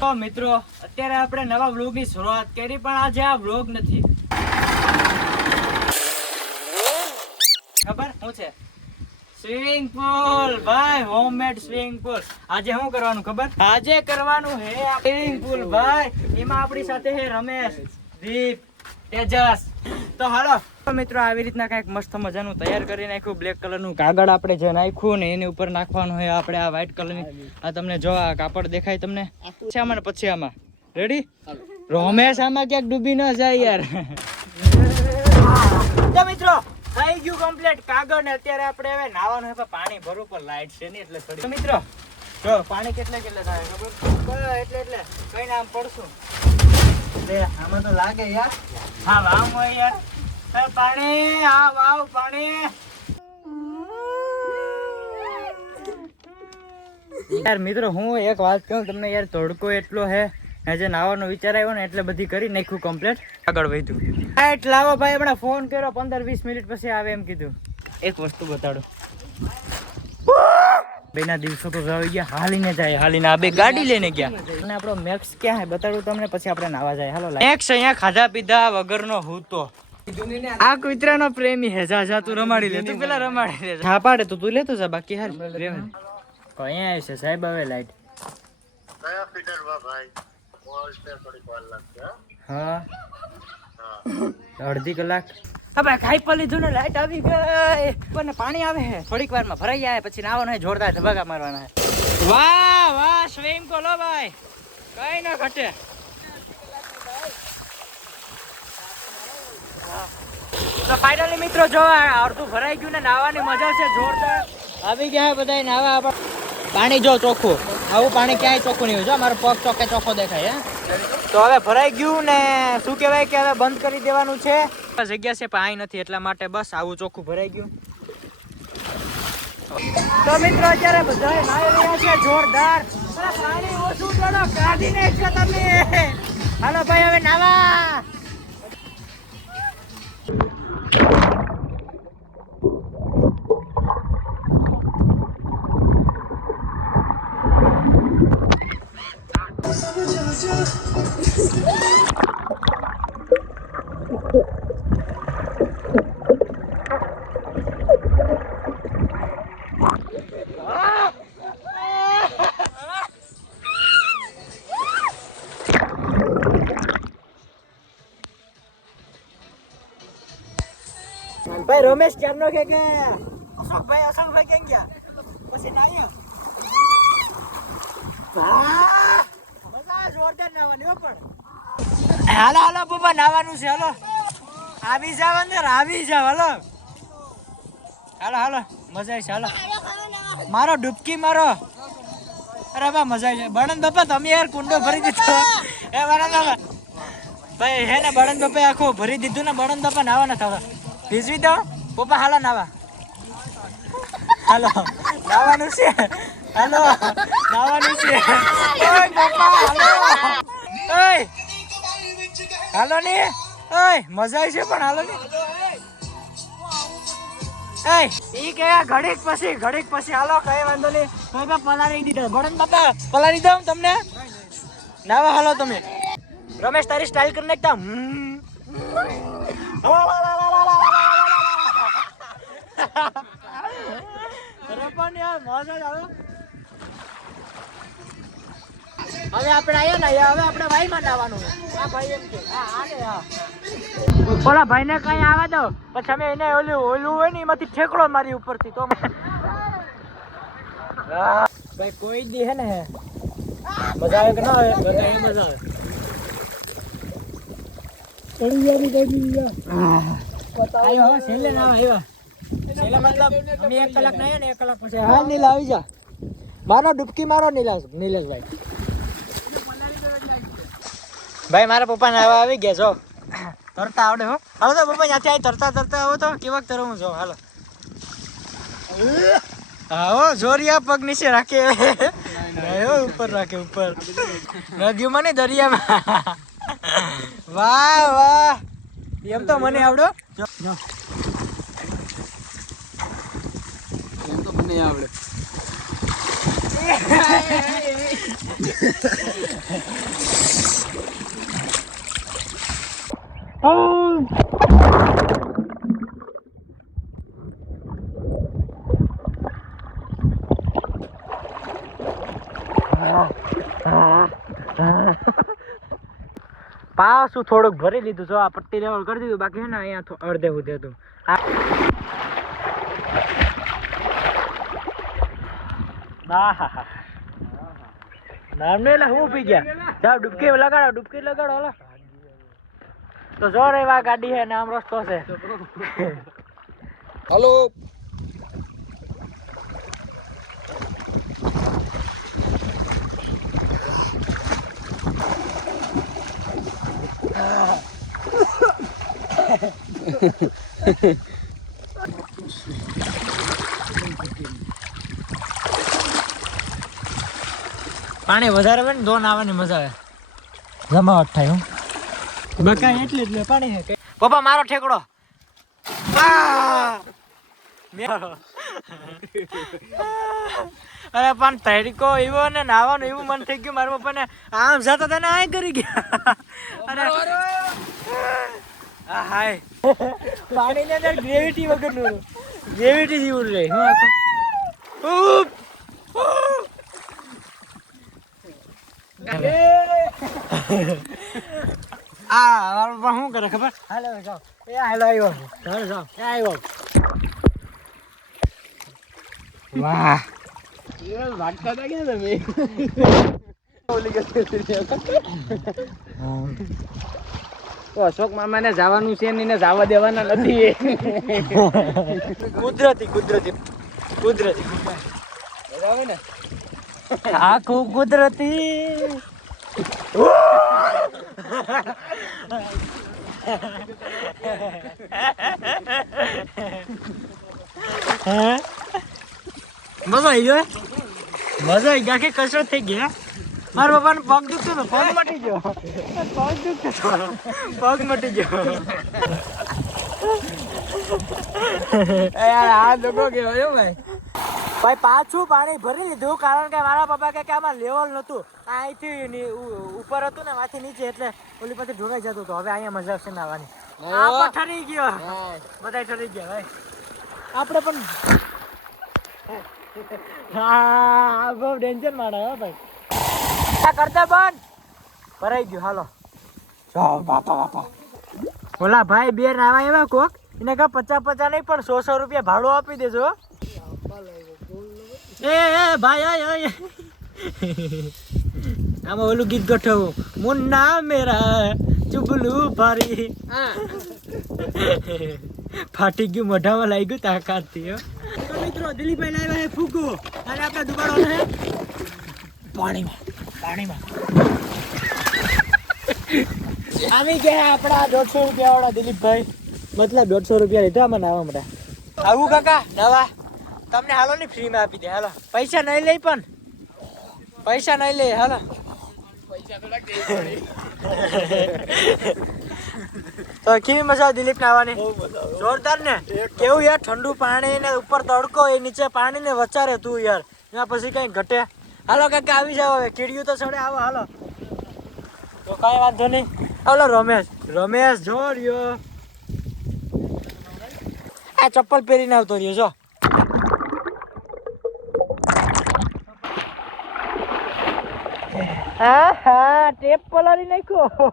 તો મિત્રો અત્યારે આપણે નવા વ્લોગ ની શરૂઆત કરી, પણ આજે આ વ્લોગ નથી. ખબર શું છે? સ્વિમિંગ પુલ ભાઈ, હોમમેડ સ્વિમિંગ પુલ. આજે શું કરવાનું ખબર? આજે કરવાનું હે સ્વિમિંગ પુલ ભાઈ. એમાં આપણી સાથે હે રમેશ, દીપ, તેજસ. તો હાલો મિત્રો, આવી રીતના કઈક મસ્ત મજાનું તૈયાર કરી નાખ્યું. બ્લેક કલરનું કાગળ આપણે જે નાખ્યું ને એની ઉપર નાખવાનું હોય આપણે આ વ્હાઈટ કલરની. આ તમને જો આ કાપડ દેખાય તમને, પછી આમાં ને પછી આમાં. રેડી? રમેશ આમાં ક્યાંક ડૂબી ન જાય યાર. તો મિત્રો થઈ ગયું કમ્પ્લીટ કાગળ ને અત્યારે આપણે હવે નાવાનું છે, પણ પાણી ભરવું પણ લાઈટ છે ને એટલે થોડી. તો મિત્રો જો પાણી કેટલે થાય ખબર? એટલે કઈ નામ પડશું આમાં તો લાગે યાર. હા વાવ હોય યાર. પાણી, હા વાવ પાણી. યાર મિત્રો હું એક વાત કહું તમને યાર, તડકો એટલો હે જે નાવાનો વિચાર આવ્યો ને એટલે બધી કરી નાખ્યું કમ્પ્લીટ. આગળ વધ્યું લાઈટ લાવો ભાઈ. હમણાં ફોન કર્યો 15-20 મિનિટ પછી આવે એમ કીધું. એક વસ્તુ બતાડો, બેના દિવસો તો આવી ગયા. હાલીને આ બે ગાડી લઈને ગયા અને આપણો મેક્સ ક્યાં હે બતાડું તમને, પછી આપણે નાવા જાય. હાલો મેક્સ અહીંયા ખાધા પીધા વગરનો હૂતો. આ કૂતરાનો પ્રેમી હે. જા તું રમાડી લે, તું પેલા રમાડી લે. હા પાડે તો તું લેતો જા, બાકી હાલ અહીંયા છે સાહેબ. હવે લાઈટ કયા ફીટર ભાઈ? હા અડધી કલાક આપણે ખાઈ પણ લીધું ને, લાઈટ આવી ગઈ. પણ પાણી આવે છે થોડીક વારમાં ભરાઈ જાય, પછી નાવાનું જોરદાર ધબાકા મારવાના. વાહ વાહ સ્વિમિંગ પુલ હો ભાઈ, કઈ ના ઘટે. તો ફાઇનલી મિત્રો જો અડધું ભરાઈ ગયું ને, નાવાની મજા છે જોરદાર. આવી ગયા બધા નાવા. પાણી જો ચોખ્ખું, આવું પાણી ક્યાંય ચોખ્ખું નહીં હોય. જો મારો પગ ચોખ્ખે ચોખ્ખો દેખાય. તો હવે ભરાઈ ગયું ને શું કહેવાય કે હવે બંધ કરી દેવાનું છે. જગ્યા છે પણ અહીં નથી એટલા માટે બસ આવું ચોખ્ખું ભરાઈ ગયું. તો મિત્રો અત્યારે બધા નાઈ રહ્યા છે જોરદાર. પાણી ઓછું થોડો કાઢી નાખજો તમે. હાલો ભાઈ હવે નાવા. ભાઈ રમેશ ચારનો કે અશોકભાઈ કેમ ગયા? પછી નાયો જોરદાર નાવાની હો. પણ હાલો પપ્પા નાવાનું છે. હાલો આવી જાવ અંદર, આવી જાવ. હાલો મજા આવી છે. હાલો મારો ડૂબકી મારો. અરે બા મજા આવી છે. બળન બાપા તમે યાર કુંડો ભરી દીધો. એ બળન બાપા ભાઈ હે ને, બળન બાપા આખું ભરી દીધું ને. બળન બાપા નાવા ના થતા ભીજવી દો પપ્પા. હાલો નાવા. હાલો નાવાનું છે. હાલો નાવાનું છે. ઓય પપ્પા હાલો. હાલો ને મજા આવી છે પણ. હાલો ને ઈ કે ઘડીક પછી હાલો કઈ વાંધો નહીં. બાપા પલાળી દીધો. બળન બાપા પલાળી દઉં તમને. નાવા હાલો તમે. રમેશ તારી સ્ટાઇલ કરી નાખતા. હવે આપણે આયા ને, હવે આપણે વાઈમાં નાવાનું. આ ભાઈ એમ કે ઓલા ભાઈને કઈ આવવા દો, પછી અમે એને ઓલું હોય ને એમાંથી ઠેકડો મારી ઉપરથી. તો ભાઈ કોઈ દી હે ને મજા આવે કે ના આવે? મજા આવે. આયો છેલ્લે ના આવ્યો. છેલ્લે મતલબ અમે 1 કલાક ના ને 1 કલાક પછી. હા નીલ આવી જા. મારો ડૂબકી મારો નિલેશભાઈ. ભાઈ મારા પપ્પા નાવા આવી ગયા. જો તરતા આવડે હો. હાલો તો પપ્પા ત્યાંથી આવી તરતા આવો તો કેવાક તરું હું જો. હાલો આવો જોરિયા પગ નીચે રાખે. ઉપર રાખે ઉપર. નદીમાં ને દરિયામાં. વાહ એમ તો મને આવડો. એમ તો મને આવડે. પાછું થોડુંક ભરી લીધું જો આ પટ્ટી લેવલ કરી દીધું બાકી છે ને અહીંયા અડધે ઉધે હતું હું પી ગયા જાવ ડૂબકી લગાડો હાલો તો જોર એવા ગાડી હે ને આમ રસ્તો છે હાલો પાણી વધારે આવે ને ધોન આવવાની મજા આવે જમાવટ થાય હું બકા એટલે પાણી હે પપ્પા મારો ઠેકડો અરે પણ તડકો એવો ને નાવાનું એવું મન થઈ ગયું મારા પપ્પાને આમ જતા તને આ કરી ગયા અરે હાય પાણી ની અંદર ગ્રેવિટી વગરનું ગ્રેવિટી જેવું રહે હું શું કરે ખબર હાલો જાઓ એ હાલો આવ્યો જાઓ આવ્યો વાહ વાટતા હતા ક્યાં તમે તો અશોક મામા ને જવાનું છે ને જવા દેવાના નથી કુદરતી આવે ને આખું કુદરતી મજા આવી ગયો કે કસરત થઈ ગઈ મારા પપ્પાને પગ દુખતો ને પગ મટી ગયો પગ મટી ગયો યાર આ લોકો કેવાય ભાઈ પાછું પાણી ભરી લીધું કારણ કે મારા પપ્પા કે આમાં લેવલ નતું અહીંથી ઉપર હતું ને માંથી નીચે એટલે ઓલી પાસે ઢોળાઈ જતું હતું હવે અહીંયા મજા આવશે નાવાની આ ઠરી ગયો બધા ઠરી ગયા ભાઈ આપણે પણ હા બહુ ડેન્જર માણસ હો ભાઈ આ કરતા બંધ ભરાઈ ગયું હાલો જાઓ બાપા ઓલા ભાઈ બે નાવા એવા કોક એને કા 50 નહીં પણ 100 રૂપિયા ભાડું આપી દેજો એ ભાઈ આમાં ઓલું ગીત ગોઠવું મુન્ના મેરા ચુબલું ભારી ફાટી ગયું મોઢામાં લાગી ગયું તાકાતથી તો મિત્રો દિલીપભાઈ લાવ્યા છે ફૂગો અને આપણે દુબાડો છે પાણીમાં આવી ગયા આપણા 150 રૂપિયા વાળા દિલીપભાઈ મતલબ 150 રૂપિયા લીધા આમાં નાવા માટે આવું કાકા નવા તમને હાલો ને ફ્રી માં આપી દે હાલો પૈસા નહીં લઈ પણ પૈસા નહીં લે હાલો પૈસા તો લાગે તો કેવી મજા આવે દિલીપ નાવાની જોરદાર ને કેવું યાર ઠંડુ પાણી ને ઉપર તડકો એ નીચે પાણી ને વચારે તું યાર એના પછી કઈ ઘટે હાલો કાકા આવી જાવ હવે કીડિયું તો ચડે આવો હાલો તો કઈ વાંધો નહીં ઓલો રમેશ જો રહ્યો આ ચપ્પલ પહેરીને આવતો રહ્યો જો હા ટેપ પલાળી નાખ્યો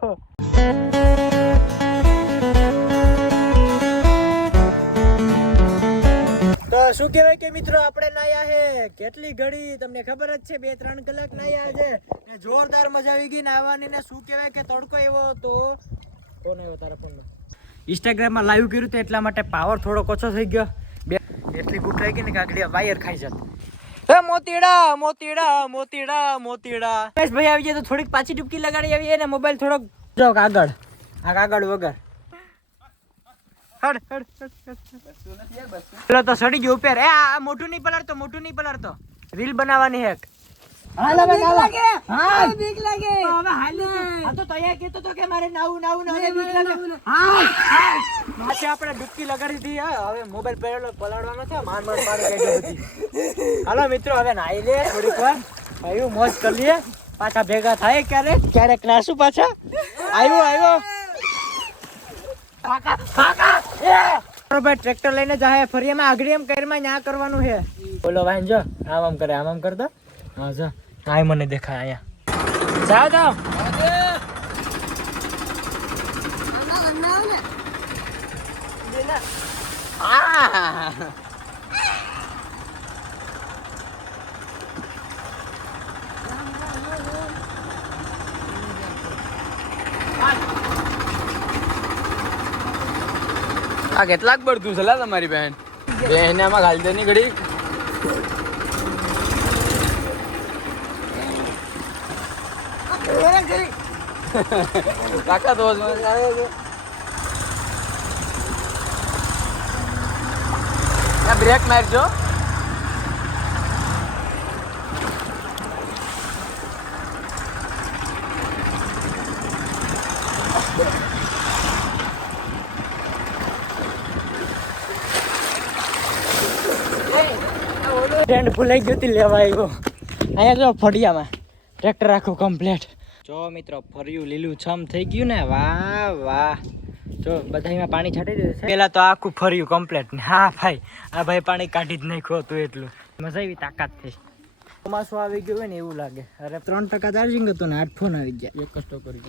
તો શું કહેવાય કે મિત્રો આપણે નાયા હે કેટલી ઘડી તમને ખબર જ છે 2-3 કલાક નાયા છે ને જોરદાર મજા આવી ગઈ નાવાની ને શું કહેવાય કે તડકો એવો હતો કોણ આવ્યો તારા ફોનમાં ઇન્સ્ટાગ્રામમાં લાઈવ કર્યું તો એટલા માટે પાવર થોડો ઓછો થઈ ગયો એટલી ભૂખ લાગી ને કાગડી વાયર ખાઈ જતો એ મોતીડા ભાઈ આવી જાય તો થોડીક પાછી ડૂબકી લગાડી આવી ને મોબાઈલ થોડોક જાવ આગળ વગર પેલો તો સડી ગયો ઉપર એ આ મોટું નહીં પલાળતો રીલ બનાવવાની હેક હાલ હવે બીક નાવા. લાગે. હાલ. બીક લાગે. તો હવે હાલ નહીં. આ તો તૈયાર કહેતો તો કે મારે નાવું ને હવે બીક લાગે. હાલ. માથે આપણે ડૂબકી લગાડી દીધી હે. હવે મોબાઈલ પહેરેલો પલાળવાનો છે. માર પાણી કાઢ્યો બધી. હાલો મિત્રો હવે નાઈ લે થોડીક વાર. આવ્યું મોજ કરી લઈએ. પાછા ભેગા થાય ક્યારેક નાસું પાછા. આવ્યો બરોબર ટ્રેક્ટર લઈને જાય ફરી આગળ એમ કરમાં ન્યા કરવાનું છે. બોલો ભાઈ જો આમ કરે આમ કરતો. હા જો આય મને દેખાય અહીંયા જાઓ આ કેટલાક પડતું છે લા તમારી બહેન બેન આમાં ગાલી દે ની ઘડી કાકા દોસ્ત મને આવે છે આ બ્રેક મારજો ટ્રેન્ડ ભૂલાઈ ગયો હતી લેવા આવ્યો અહીંયા જો ફળિયામાં ટ્રેક્ટર આખું કમ્પ્લીટ જો મિત્રો ફર્યું લીલું છમ થઈ ગયું ને વાહ વાહ જો બધામાં પાણી છાંટી દીધું છે પેલા તો આખું ફર્યું કમ્પ્લીટ ને હા ભાઈ આ ભાઈ પાણી કાઢી જ નાખ્યું હતું એટલું મજા આવી તાકાત થઈ ચોમાસું આવી ગયું હોય ને એવું લાગે અરે 3% ચાર્જિંગ હતું ને 8 ફોન આવી ગયા એક જ ટોકરી